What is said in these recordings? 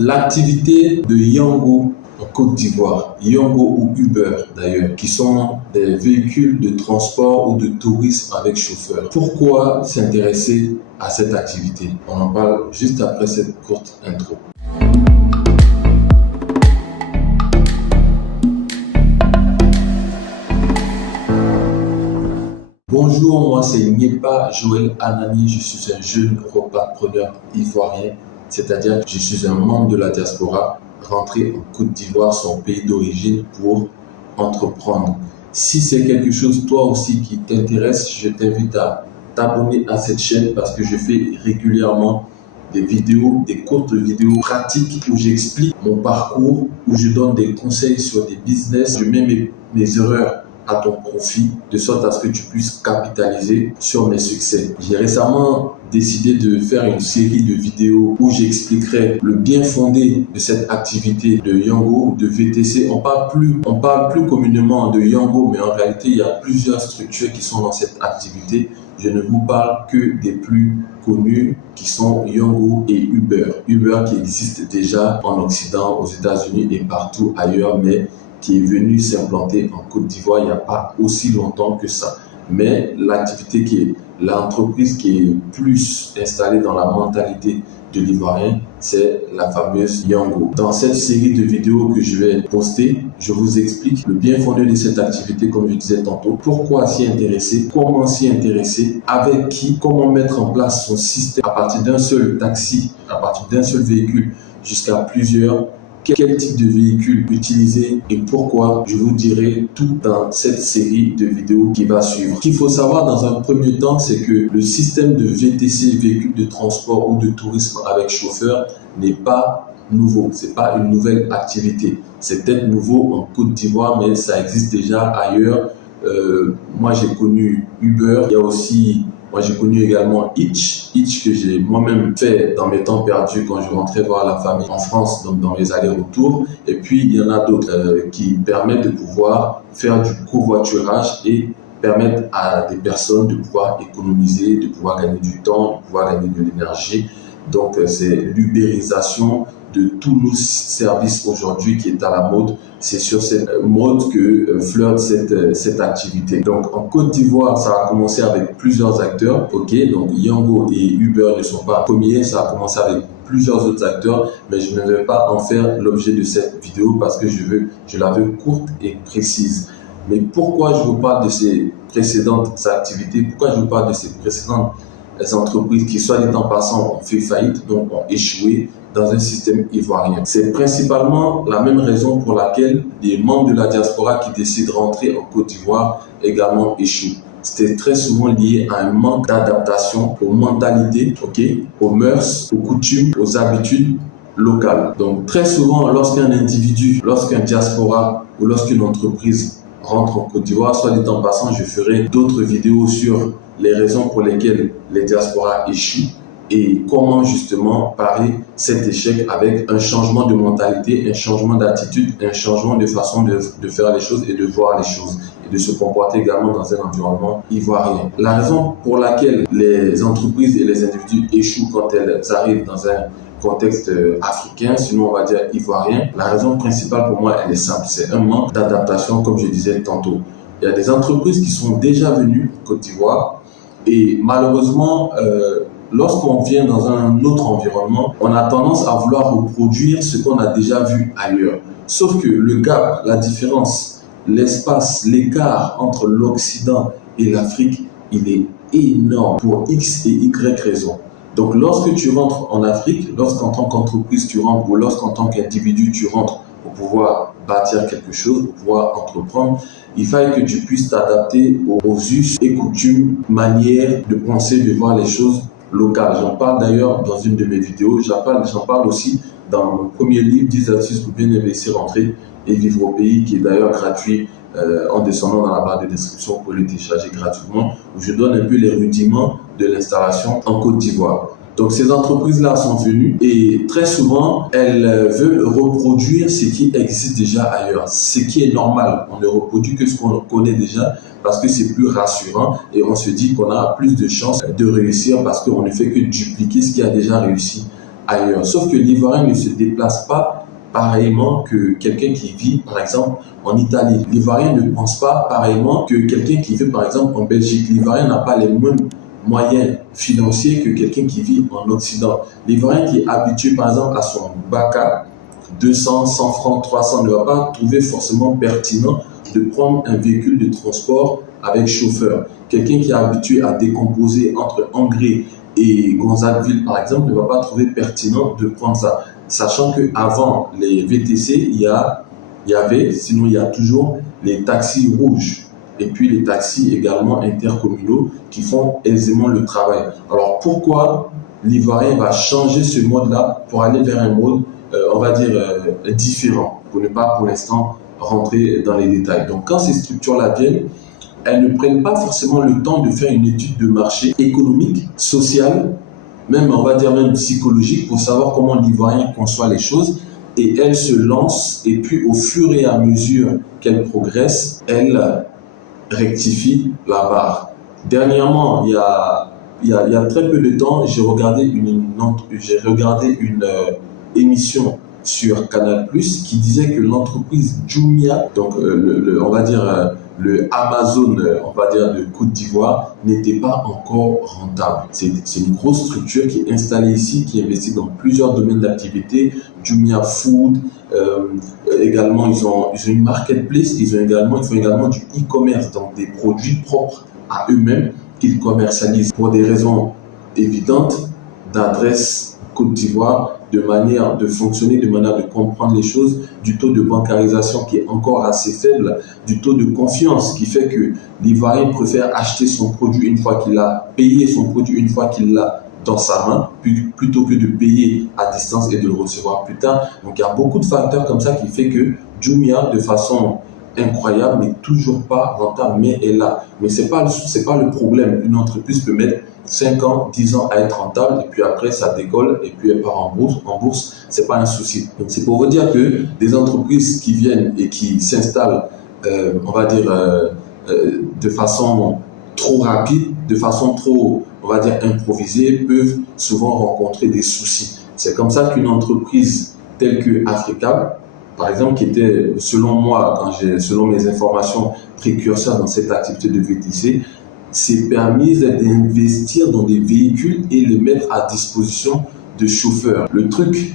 L'activité de Yango en Côte d'Ivoire, Yango ou Uber d'ailleurs, qui sont des véhicules de transport ou de tourisme avec chauffeur. Pourquoi s'intéresser à cette activité? On en parle juste après cette courte intro. Bonjour, moi c'est Nyepa Joël Anani, je suis un jeune repreneur ivoirien, c'est-à-dire que je suis un membre de la diaspora rentré en Côte d'Ivoire, son pays d'origine, pour entreprendre. Si c'est quelque chose toi aussi qui t'intéresse, je t'invite à t'abonner à cette chaîne parce que je fais régulièrement des vidéos, des courtes vidéos pratiques où j'explique mon parcours, où je donne des conseils sur des business, je mets mes erreurs à ton profit, de sorte à ce que tu puisses capitaliser sur mes succès. J'ai récemment décidé de faire une série de vidéos où j'expliquerai le bien fondé de cette activité de Yango, de VTC. On parle plus communément de Yango, mais en réalité, il y a plusieurs structures qui sont dans cette activité. Je ne vous parle que des plus connus qui sont Yango et Uber. Uber qui existe déjà en Occident, aux États-Unis et partout ailleurs, mais qui est venu s'implanter en Côte d'Ivoire il n'y a pas aussi longtemps que ça. Mais l'activité l'entreprise qui est plus installée dans la mentalité de l'Ivoirien, c'est la fameuse Yango. Dans cette série de vidéos que je vais poster, je vous explique le bien fondé de cette activité, comme je disais tantôt, pourquoi s'y intéresser, comment s'y intéresser, avec qui, comment mettre en place son système à partir d'un seul taxi, à partir d'un seul véhicule jusqu'à plusieurs. Quel type de véhicule utiliser et pourquoi, je vous dirai tout dans cette série de vidéos qui va suivre. Ce qu'il faut savoir dans un premier temps, c'est que le système de VTC, véhicule de transport ou de tourisme avec chauffeur, n'est pas nouveau. C'est pas une nouvelle activité. C'est peut-être nouveau en Côte d'Ivoire, mais ça existe déjà ailleurs. Moi, j'ai connu Uber. Il y a aussi... Moi, j'ai connu également Hitch que j'ai moi-même fait dans mes temps perdus quand je rentrais voir la famille en France, donc dans mes allers-retours. Et puis, il y en a d'autres qui permettent de pouvoir faire du covoiturage et permettent à des personnes de pouvoir économiser, de pouvoir gagner du temps, de pouvoir gagner de l'énergie. Donc, c'est l'ubérisation de tous nos services aujourd'hui qui est à la mode. C'est sur cette mode que flirte cette activité. Donc en Côte d'Ivoire, ça a commencé avec plusieurs acteurs. Ok, donc Yango et Uber ne sont pas premiers, ça a commencé avec plusieurs autres acteurs, mais je ne vais pas en faire l'objet de cette vidéo parce que je la veux courte et précise. Mais pourquoi je vous parle de ces précédentes activités? Pourquoi je vous parle de ces précédentes entreprises qui, soit dit en passant, ont fait faillite, donc ont échoué dans un système ivoirien? C'est principalement la même raison pour laquelle des membres de la diaspora qui décident de rentrer en Côte d'Ivoire également échouent. C'était très souvent lié à un manque d'adaptation aux mentalités, aux mœurs, aux coutumes, aux habitudes locales. Donc très souvent, lorsqu'un individu, lorsqu'un diaspora ou lorsqu'une entreprise rentre en Côte d'Ivoire, soit dit en passant, je ferai d'autres vidéos sur les raisons pour lesquelles les diasporas échouent et comment justement parer cet échec avec un changement de mentalité, un changement d'attitude, un changement de façon de faire les choses et de voir les choses et de se comporter également dans un environnement ivoirien. La raison pour laquelle les entreprises et les individus échouent quand elles arrivent dans un contexte africain, sinon on va dire ivoirien, la raison principale pour moi elle est simple, c'est un manque d'adaptation comme je disais tantôt. Il y a des entreprises qui sont déjà venues en Côte d'Ivoire et malheureusement, lorsqu'on vient dans un autre environnement, on a tendance à vouloir reproduire ce qu'on a déjà vu ailleurs. Sauf que le gap, la différence, l'espace, l'écart entre l'Occident et l'Afrique, il est énorme pour X et Y raisons. Donc lorsque tu rentres en Afrique, lorsqu'en tant qu'entreprise tu rentres ou lorsqu'en tant qu'individu tu rentres pour pouvoir bâtir quelque chose, pour pouvoir entreprendre, il faille que tu puisses t'adapter aux us et coutumes, manières de penser, de voir les choses locales. J'en parle d'ailleurs dans une de mes vidéos, j'en parle aussi dans mon premier livre, 10 astuces pour bien investir, rentrer et vivre au pays, qui est d'ailleurs gratuit en descendant dans la barre de description pour le télécharger gratuitement, où je donne un peu les rudiments de l'installation en Côte d'Ivoire. Donc ces entreprises-là sont venues et très souvent, elles veulent reproduire ce qui existe déjà ailleurs, ce qui est normal. On ne reproduit que ce qu'on connaît déjà parce que c'est plus rassurant et on se dit qu'on a plus de chances de réussir parce qu'on ne fait que dupliquer ce qui a déjà réussi ailleurs. Sauf que l'Ivoirien ne se déplace pas pareillement que quelqu'un qui vit, par exemple, en Italie. L'Ivoirien ne pense pas pareillement que quelqu'un qui vit, par exemple, en Belgique. L'Ivoirien n'a pas les mêmes moyens financiers que quelqu'un qui vit en Occident. L'Ivoirien qui est habitué, par exemple, à son BACA, 200, 100 francs, 300, ne va pas trouver forcément pertinent de prendre un véhicule de transport avec chauffeur. Quelqu'un qui est habitué à décomposer entre Angré et Gonzagueville, par exemple, ne va pas trouver pertinent de prendre ça. Sachant qu'avant les VTC, il y avait, sinon il y a toujours les taxis rouges et puis les taxis également intercommunaux qui font aisément le travail. Alors pourquoi l'Ivoirien va changer ce mode-là pour aller vers un mode, on va dire, différent, pour ne pas pour l'instant rentrer dans les détails. Donc quand ces structures-là viennent, elles ne prennent pas forcément le temps de faire une étude de marché économique, sociale, même on va dire même psychologique, pour savoir comment l'Ivoirien conçoit les choses, et elles se lancent, et puis au fur et à mesure qu'elles progressent, elles rectifient la barre. Dernièrement, il y a très peu de temps, j'ai regardé une émission sur Canal+, qui disait que l'entreprise Jumia, donc on va dire le Amazon, on va dire de Côte d'Ivoire, n'était pas encore rentable. C'est une grosse structure qui est installée ici, qui investit dans plusieurs domaines d'activité. Jumia Food, également ils ont une marketplace, ils font également du e-commerce, donc des produits propres à eux-mêmes qu'ils commercialisent pour des raisons évidentes d'adresse Côte d'Ivoire, de manière de fonctionner, de manière de comprendre les choses, du taux de bancarisation qui est encore assez faible, du taux de confiance qui fait que l'Ivoirien préfère acheter son produit une fois qu'il a payé son produit, une fois qu'il l'a dans sa main, plutôt que de payer à distance et de le recevoir plus tard. Donc il y a beaucoup de facteurs comme ça qui fait que Jumia, de façon incroyable, n'est toujours pas rentable, mais est là. Mais c'est pas le problème. Une entreprise peut mettre 5 ans, 10 ans à être rentable, et puis après ça décolle, et puis elle part en bourse, c'est pas un souci. Donc c'est pour vous dire que des entreprises qui viennent et qui s'installent, on va dire, de façon trop rapide, de façon trop, on va dire, improvisée, peuvent souvent rencontrer des soucis. C'est comme ça qu'une entreprise telle que Africable, par exemple, qui était, selon moi, selon mes informations, précurseur dans cette activité de VTC, s'est permise d'investir dans des véhicules et les mettre à disposition de chauffeurs. Le truc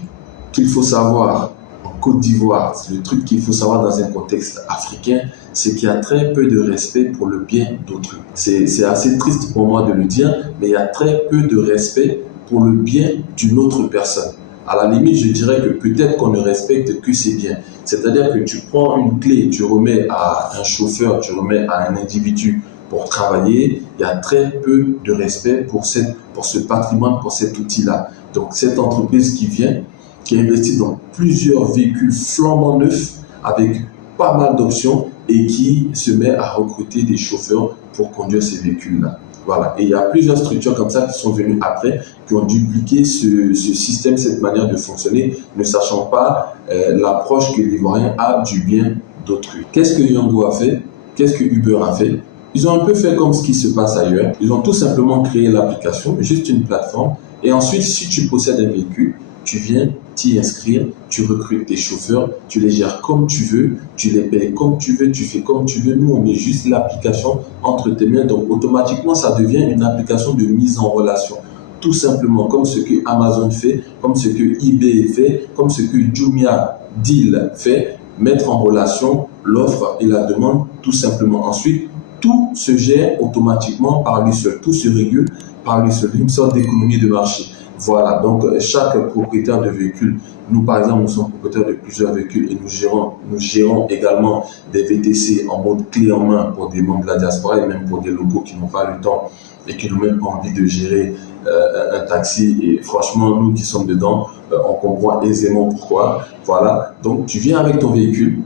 qu'il faut savoir en Côte d'Ivoire, le truc qu'il faut savoir dans un contexte africain, c'est qu'il y a très peu de respect pour le bien d'autrui. C'est assez triste pour moi de le dire, mais il y a très peu de respect pour le bien d'une autre personne. À la limite, je dirais que peut-être qu'on ne respecte que ses biens. C'est-à-dire que tu prends une clé, tu remets à un chauffeur, tu remets à un individu pour travailler, il y a très peu de respect pour ce patrimoine, pour cet outil-là. Donc cette entreprise qui investit dans plusieurs véhicules flambant neufs avec pas mal d'options et qui se met à recruter des chauffeurs pour conduire ces véhicules-là. Voilà. Et il y a plusieurs structures comme ça qui sont venues après, qui ont dupliqué ce système, cette manière de fonctionner, ne sachant pas l'approche que l'Ivoirien a du bien d'autrui. Qu'est-ce que Yango a fait? Qu'est-ce que Uber a fait? Ils ont un peu fait comme ce qui se passe ailleurs. Ils ont tout simplement créé l'application, juste une plateforme. Et ensuite, si tu possèdes un véhicule, tu viens t'y inscrire, tu recrutes tes chauffeurs, tu les gères comme tu veux, tu les payes comme tu veux, tu fais comme tu veux. Nous, on met juste l'application entre tes mains. Donc, automatiquement, ça devient une application de mise en relation. Tout simplement, comme ce que Amazon fait, comme ce que eBay fait, comme ce que Jumia Deal fait, mettre en relation l'offre et la demande, tout simplement. Ensuite, tout se gère automatiquement par lui seul, tout se régule par lui seul, une sorte d'économie de marché. Voilà, donc chaque propriétaire de véhicule, nous par exemple, nous sommes propriétaires de plusieurs véhicules et nous gérons également des VTC en mode clé en main pour des membres de la diaspora et même pour des locaux qui n'ont pas le temps et qui n'ont même pas envie de gérer un taxi. Et franchement, nous qui sommes dedans, on comprend aisément pourquoi. Voilà, donc tu viens avec ton véhicule,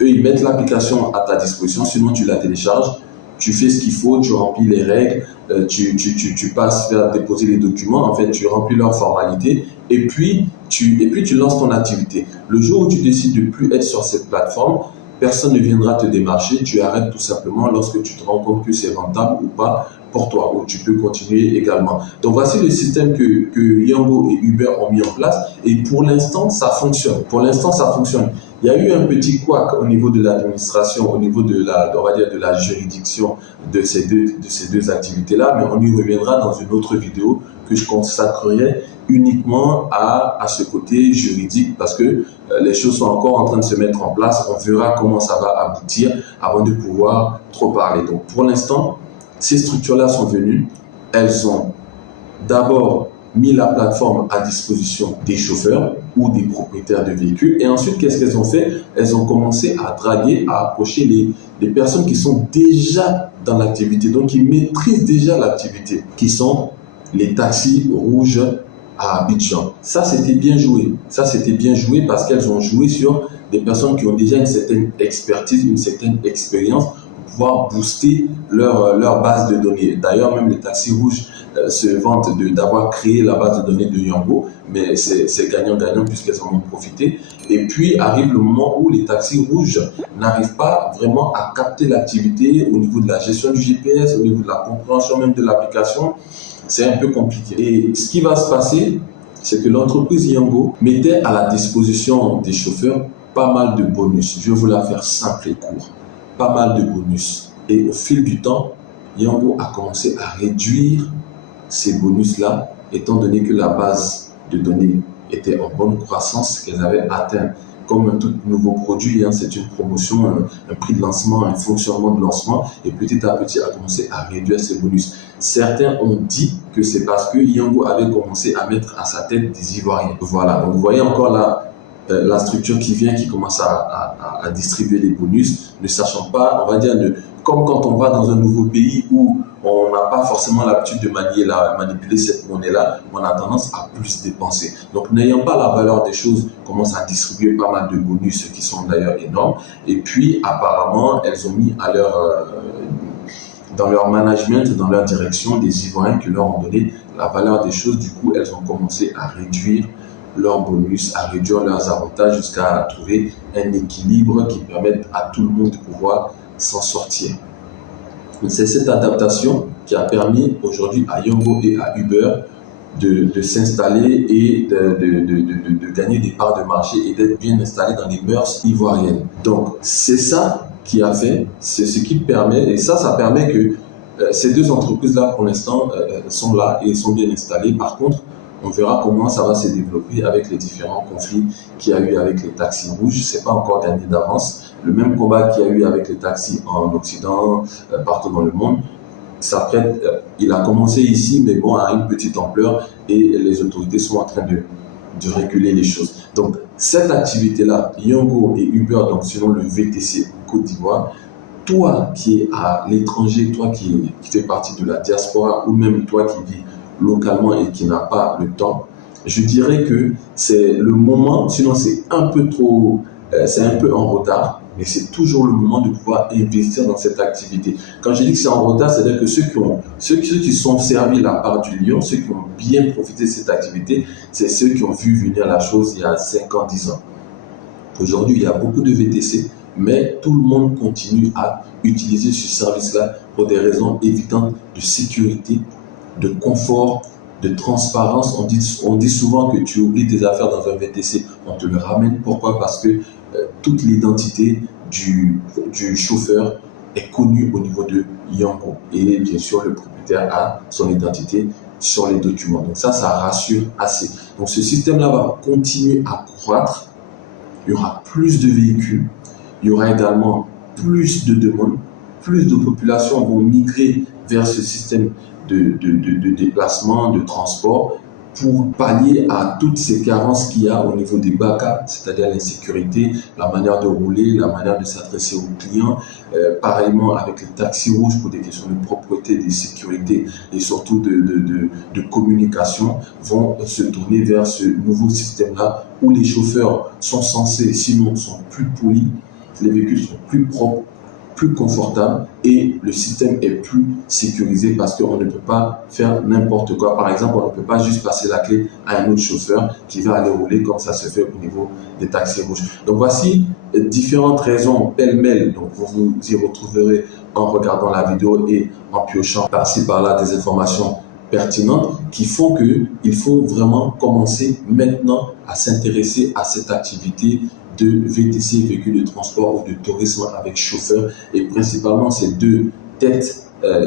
eux ils mettent l'application à ta disposition, sinon tu la télécharges. Tu fais ce qu'il faut, tu remplis les règles, tu passes faire déposer les documents, en fait, tu remplis leurs formalités et puis tu lances ton activité. Le jour où tu décides de ne plus être sur cette plateforme, personne ne viendra te démarcher, tu arrêtes tout simplement lorsque tu te rends compte que c'est rentable ou pas pour toi, où tu peux continuer également. Donc voici le système que Yango et Uber ont mis en place et pour l'instant, ça fonctionne. Pour l'instant, ça fonctionne. Il y a eu un petit couac au niveau de l'administration, au niveau de on va dire de la juridiction de ces deux activités-là, mais on y reviendra dans une autre vidéo que je consacrerai uniquement à ce côté juridique parce que les choses sont encore en train de se mettre en place. On verra comment ça va aboutir avant de pouvoir trop parler. Donc pour l'instant, ces structures-là sont venues. Elles ont d'abord mis la plateforme à disposition des chauffeurs ou des propriétaires de véhicules. Et ensuite, qu'est-ce qu'elles ont fait? Elles ont commencé à draguer, à approcher les personnes qui sont déjà dans l'activité, donc qui maîtrisent déjà l'activité, qui sont les taxis rouges à Abidjan. Ça, c'était bien joué. Ça, c'était bien joué parce qu'elles ont joué sur des personnes qui ont déjà une certaine expertise, une certaine expérience pour pouvoir booster leur base de données. D'ailleurs, même les taxis rouges se vantent d'avoir créé la base de données de Yango, mais c'est gagnant-gagnant puisqu'elles en ont profité. Et puis arrive le moment où les taxis rouges n'arrivent pas vraiment à capter l'activité au niveau de la gestion du GPS, au niveau de la compréhension même de l'application. C'est un peu compliqué. Et ce qui va se passer, c'est que l'entreprise Yango mettait à la disposition des chauffeurs pas mal de bonus. Je vais vous la faire simple et court. Pas mal de bonus. Et au fil du temps, Yango a commencé à réduire ces bonus-là, étant donné que la base de données était en bonne croissance, qu'elles avaient atteint comme un tout nouveau produit, c'est une promotion, un prix de lancement, un fonctionnement de lancement, et petit à petit a commencé à réduire ses bonus. Certains ont dit que c'est parce que Yango avait commencé à mettre à sa tête des Ivoiriens. Voilà, donc vous voyez encore là, la structure qui vient, qui commence à distribuer les bonus, ne sachant pas, on va dire, comme quand on va dans un nouveau pays où on n'a pas forcément l'habitude de manipuler cette monnaie-là, on a tendance à plus dépenser. Donc, n'ayant pas la valeur des choses, on commence à distribuer pas mal de bonus, qui sont d'ailleurs énormes. Et puis, apparemment, elles ont mis dans leur management, dans leur direction, des Ivoiriens qui leur ont donné la valeur des choses. Du coup, elles ont commencé à réduire leurs bonus, à réduire leurs avantages jusqu'à trouver un équilibre qui permette à tout le monde de pouvoir s'en sortir. C'est cette adaptation qui a permis aujourd'hui à Yango et à Uber de s'installer et de gagner des parts de marché et d'être bien installés dans les mœurs ivoiriennes. Donc c'est ça qui a fait, c'est ce qui permet, et ça permet que ces deux entreprises-là pour l'instant sont là et sont bien installées. Par contre, on verra comment ça va se développer avec les différents conflits qu'il y a eu avec les taxis rouges. C'est pas encore gagné d'avance. Le même combat qu'il y a eu avec les taxis en Occident, partout dans le monde, il a commencé ici, mais bon, à une petite ampleur et les autorités sont en train de réguler les choses. Donc, cette activité-là, Yango et Uber, donc selon le VTC Côte d'Ivoire, toi qui es à l'étranger, toi qui fais partie de la diaspora ou même toi qui vis localement et qui n'a pas le temps, je dirais que c'est le moment, sinon c'est un peu en retard, mais c'est toujours le moment de pouvoir investir dans cette activité. Quand je dis que c'est en retard, c'est-à-dire que ceux qui sont servis la part du lion, ceux qui ont bien profité de cette activité, c'est ceux qui ont vu venir la chose il y a 5 ans, 10 ans. Aujourd'hui, il y a beaucoup de VTC, mais tout le monde continue à utiliser ce service-là pour des raisons évidentes de sécurité, de confort, de transparence. On dit souvent que tu oublies tes affaires dans un VTC, on te le ramène. Pourquoi? Parce que toute l'identité du chauffeur est connue au niveau de Yango. Et bien sûr, le propriétaire a son identité sur les documents. Donc ça rassure assez. Donc ce système-là va continuer à croître. Il y aura plus de véhicules. Il y aura également plus de demandes. Plus de populations vont migrer vers ce système de déplacement, de transport, pour pallier à toutes ces carences qu'il y a au niveau des backups, c'est-à-dire l'insécurité, la manière de rouler, la manière de s'adresser aux clients. Pareillement avec les taxis rouges pour des questions de propreté, de sécurité et surtout de communication, vont se tourner vers ce nouveau système-là où les chauffeurs sont censés, sinon sont plus polis, les véhicules sont plus propres, plus confortable et le système est plus sécurisé parce qu'on ne peut pas faire n'importe quoi. Par exemple, on ne peut pas juste passer la clé à un autre chauffeur qui va aller rouler comme ça se fait au niveau des taxis rouges. Donc voici différentes raisons pêle-mêle. Donc vous vous y retrouverez en regardant la vidéo et en piochant par-ci par-là des informations pertinentes qui font qu'il faut vraiment commencer maintenant à s'intéresser à cette activité de VTC, véhicule de transport ou de tourisme avec chauffeur, et principalement ces deux têtes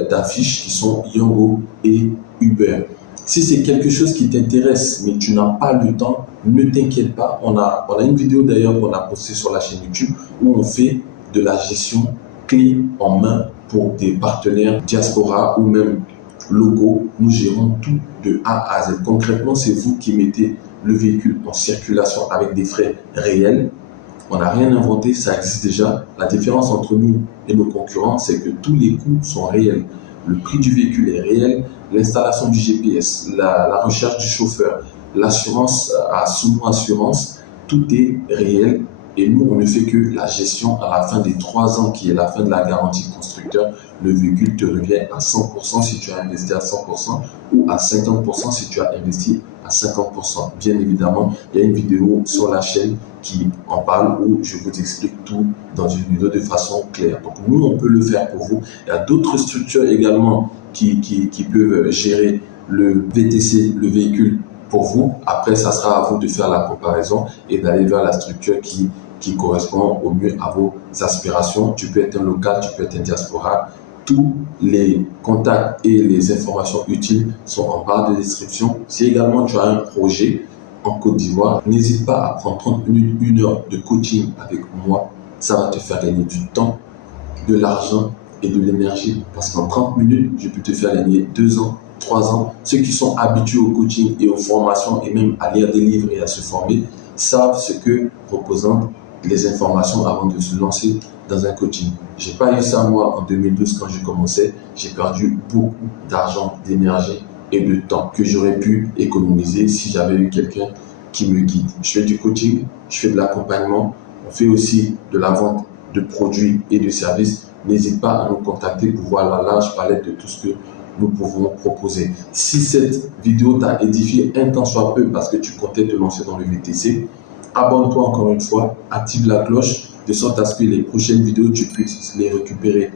d'affiche qui sont Yango et Uber. Si c'est quelque chose qui t'intéresse mais tu n'as pas le temps, ne t'inquiète pas, on a une vidéo d'ailleurs qu'on a postée sur la chaîne YouTube où on fait de la gestion clé en main pour des partenaires diaspora ou même locaux. Nous gérons tout de A à Z. Concrètement, c'est vous qui mettez le véhicule en circulation avec des frais réels. On n'a rien inventé, ça existe déjà. La différence entre nous et nos concurrents, c'est que tous les coûts sont réels. Le prix du véhicule est réel, l'installation du GPS, la recherche du chauffeur, l'assurance à sous assurance, tout est réel. Et nous, on ne fait que la gestion à la fin des 3 ans, qui est la fin de la garantie constructeur. Le véhicule te revient à 100% si tu as investi à 100% ou à 50% si tu as investi à 50%. Bien évidemment, il y a une vidéo sur la chaîne qui en parle où je vous explique tout dans une vidéo de façon claire. Donc nous, on peut le faire pour vous. Il y a d'autres structures également qui peuvent gérer le VTC, le véhicule pour vous. Après, ça sera à vous de faire la comparaison et d'aller vers la structure qui correspond au mieux à vos aspirations. Tu peux être un local, tu peux être un diaspora. Tous les contacts et les informations utiles sont en barre de description. Si également tu as un projet en Côte d'Ivoire, n'hésite pas à prendre 30 minutes, 1 heure de coaching avec moi. Ça va te faire gagner du temps, de l'argent et de l'énergie. Parce qu'en 30 minutes, je peux te faire gagner 2 ans, 3 ans. Ceux qui sont habitués au coaching et aux formations et même à lire des livres et à se former savent ce que représentent les informations avant de se lancer dans un coaching. J'ai pas eu ça moi en 2012 quand j'ai commencé. J'ai perdu beaucoup d'argent, d'énergie et de temps que j'aurais pu économiser si j'avais eu quelqu'un qui me guide. Je fais du coaching, je fais de l'accompagnement, on fait aussi de la vente de produits et de services. N'hésite pas à nous contacter pour voir la large palette de tout ce que nous pouvons proposer. Si cette vidéo t'a édifié un tant soit peu parce que tu comptais te lancer dans le VTC, abonne-toi encore une fois, active la cloche de sorte à ce que les prochaines vidéos, tu puisses les récupérer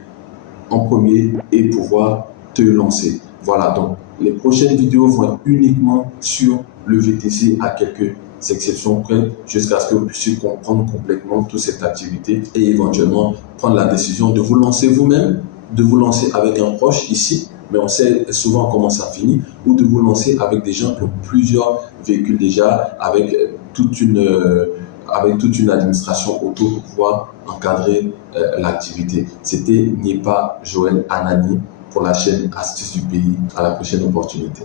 en premier et pouvoir te lancer. Voilà, donc les prochaines vidéos vont être uniquement sur le VTC à quelques exceptions près jusqu'à ce que vous puissiez comprendre complètement toute cette activité et éventuellement prendre la décision de vous lancer vous-même, de vous lancer avec un proche ici, mais on sait souvent comment ça finit, ou de vous lancer avec des gens qui ont plusieurs véhicules déjà, avec toute une administration autour pour pouvoir encadrer l'activité. C'était Niepa Joël Anani pour la chaîne Astuces du pays. À la prochaine opportunité.